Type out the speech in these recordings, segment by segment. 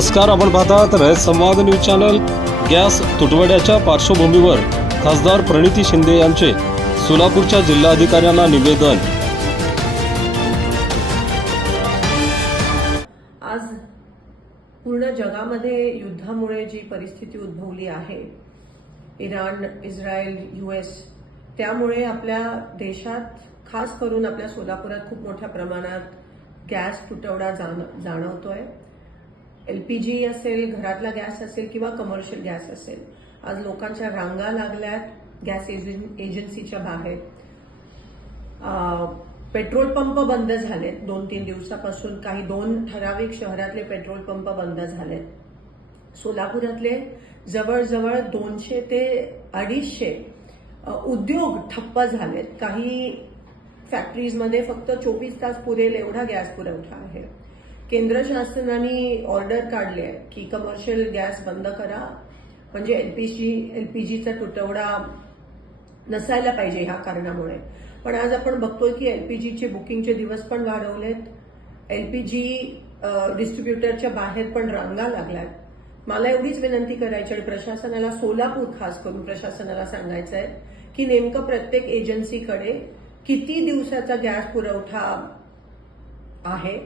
नमस्कार, आपण पाहतात रयत संवाद न्यूज चॅनल। गॅस तुटवड्याच्या पार्श्वभूमीवर खासदार प्रणिती शिंदे यांचे सोलापूरच्या जिल्हाधिकाऱ्यांना निवेदन। आज पूर्ण जगामध्ये युद्धामुळे जी परिस्थिती उद्भवली आहे, इराण, इस्रायल, US, त्यामुळे आपल्या देशात खास करून आपल्या सोलापुरात खूप मोठ्या प्रमाणात गॅस तुटवडा जाणवतोय। LPG असेल, घरातला गॅस असेल किंवा कमर्शियल गॅस असेल, आज लोकांच्या रांगा लागल्यात गॅस एजन्सीच्या बाहेर। पेट्रोल पंप बंद झालेत 2-3 दिवसापासून। काही 2 ठराविक शहरातले पेट्रोल पंप बंद झालेत। सोलापुरातले जवळजवळ 200 ते 250 उद्योग ठप्प झालेत। काही फॅक्टरीजमध्ये फक्त 24 तास पुरेल एवढा गॅस पुरवठा आहे। केंद्र शासनाने ऑर्डर काढली आहे की कमर्शियल गॅस बंद करा, म्हणजे LPGचा तुटवडा नसायला पाहिजे ह्या कारणामुळे। पण आज आपण बघतोय की LPGचे बुकिंगचे दिवस पण वाढवलेत। LPG डिस्ट्रीब्युटरच्या बाहेर पण रांगा लागल्यात। मला एवढीच विनंती करायची आणि प्रशासनाला, सोलापूर खास करून प्रशासनाला सांगायचं आहे की नेमकं प्रत्येक एजन्सीकडे किती दिवसाचा गॅस पुरवठा आहे,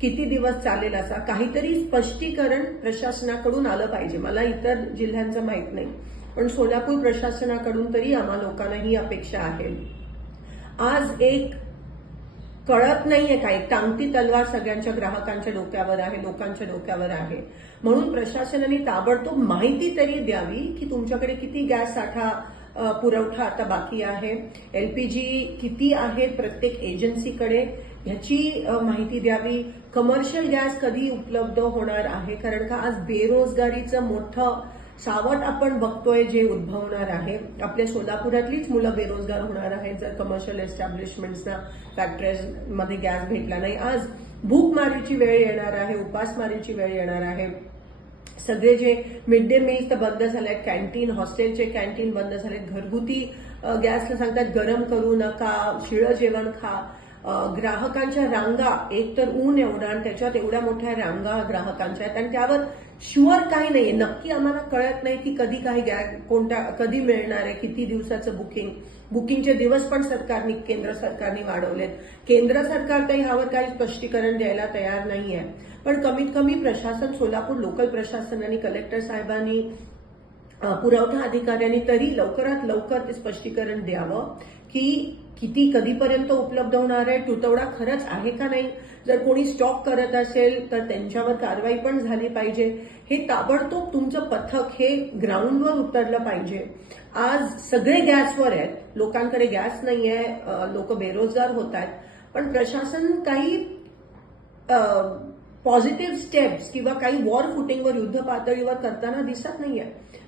किती दिवस चालेल, असा काहीतरी स्पष्टीकरण प्रशासनाकडून आलं पाहिजे। मला इतर जिल्ह्यांचं माहित नाही, पण सोलापूर प्रशासनाकडून तरी आम्हा लोकांना ही अपेक्षा आहे। आज एक कळत नाहीये काय, टांगती तलवार सगळ्यांच्या ग्राहकांच्या डोक्यावर आहे, लोकांच्या डोक्यावर आहे। म्हणून प्रशासनाने ताबडतोब माहिती तरी द्यावी की तुमच्याकडे किती गॅस साठा पुरवठा आता बाकी आहे, LPG किती आहे प्रत्येक एजन्सीकडे, ह्याची माहिती द्यावी। कमर्शियल गॅस कधी उपलब्ध होणार आहे, कारण का आज बेरोजगारीचं मोठं सावट आपण बघतोय जे उद्भवणार आहे। आपल्या सोलापुरातलीच मुलं बेरोजगार होणार आहेत जर कमर्शियल एस्टॅब्लिशमेंट्सना, फॅक्टरीजमध्ये गॅस भेटला नाही। आज भूकमारीची वेळ येणार आहे, उपासमारीची वेळ येणार आहे। सगळे जे मिड डे मील्स तर बंद झालेत, कॅन्टीन, हॉस्टेलचे कॅन्टीन बंद झालेत। घरगुती गॅसला सांगतात गरम करू नका, शिळं जेवण खा। ग्राहकांच्या रांगा, एक तर ऊन एवढा आणि त्याच्यात एवढ्या मोठ्या रांगा ग्राहकांच्या आहेत आणि त्यावर शुअर काही नाहीये, नक्की आम्हाला कळत नाही की कधी काही कधी मिळणार आहे, किती दिवसाचं बुकिंगचे दिवस पण केंद्र सरकारने वाढवलेत। केंद्र सरकार तर ह्यावर काही स्पष्टीकरण द्यायला तयार नाहीये, पण कमीत कमी प्रशासन, सोलापूर लोकल प्रशासनाने, कलेक्टर साहेबांनी, पुरवठा अधिकाऱ्यांनी तरी लवकरात लवकर ते स्पष्टीकरण द्यावं की किती कधीपर्यंत उपलब्ध होणार आहे, तुटवडा खरंच आहे का नाही। जर कोणी स्टॉक करत असेल तर त्यांच्यावर कारवाई पण झाली पाहिजे। हे ताबडतोब तुमचं पथक हे ग्राउंडवर उतरलं पाहिजे। आज सगळे गॅसवर आहेत, लोकांकडे गॅस नाहीये, लोक बेरोजगार होत आहेत, पण प्रशासन काही पॉझिटिव्ह स्टेप्स किंवा काही वॉर फुटिंगवर, युद्ध पातळीवर करताना दिसत नाहीये।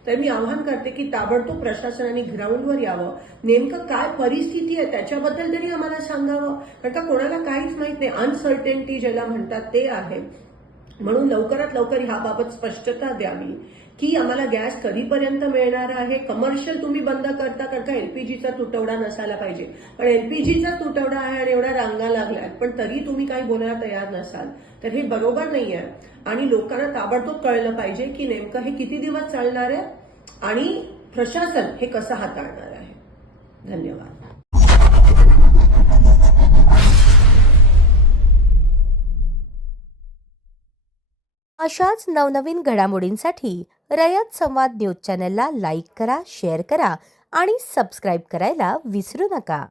तर मी आवाहन करते की ताबडतोब प्रशासनाने ग्राउंडवर यावं, नेमकं काय परिस्थिती आहे त्याच्याबद्दल तरी आम्हाला सांगावं, कारण का कोणाला काहीच माहित नाही। अनसर्टेनिटी ज्याला म्हणतात ते आहे। म्हणून लवकरात लवकर ह्याबाबत स्पष्टता द्यावी की आम्हाला गॅस कधीपर्यंत मिळणार आहे। कमर्शियल तुम्ही बंद करता, कारण का LPGचा तुटवडा नसायला पाहिजे, पण LPGचा तुटवडा आहे आणि एवढ्या रांगा लागल्यात, पण तरी तुम्ही काही बोलायला तयार नसाल, तर हे बरोबर नाहीये। आणि लोकांना ताबडतोब कळलं पाहिजे की नेमकं हे किती दिवस चालणार आहे आणि प्रशासन हे कसं हाताळणार आहे। धन्यवाद। अशाच नवनवीन घडामोडींसाठी रयत संवाद न्यूज चॅनलला लाईक करा, शेअर करा आणि सबस्क्राईब करायला विसरू नका।